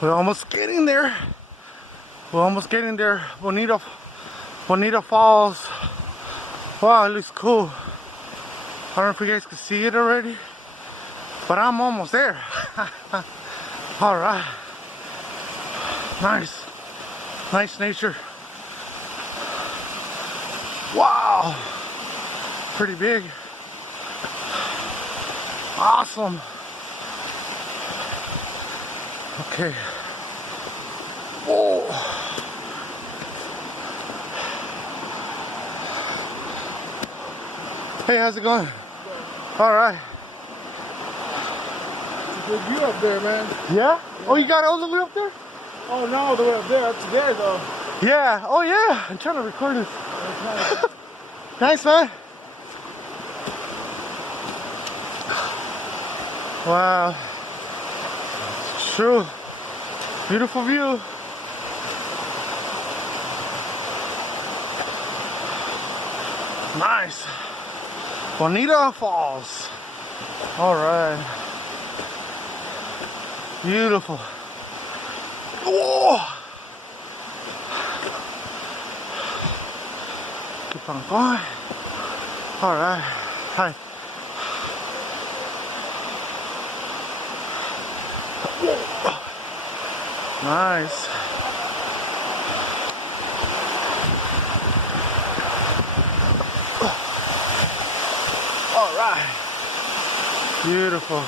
We're almost getting there. We're almost getting there. Bonita Falls. Wow, it looks cool. I don't know if you guys can see it already, but I'm almost there. All right. Nice. Nice nature. Wow. Pretty big. Awesome. Okay. Whoa. Hey, how's it going? All right. It's a good view up there, man. Yeah? Oh, you got it all the way up there? Oh, no, all the way up there. Up to there, though. Yeah. Oh, yeah. I'm trying to record this. Thanks, man. Wow. True. Beautiful view. Nice. Bonita Falls. All right. Beautiful. Whoa. Keep on going. All right. Hi. Nice. All right. Beautiful.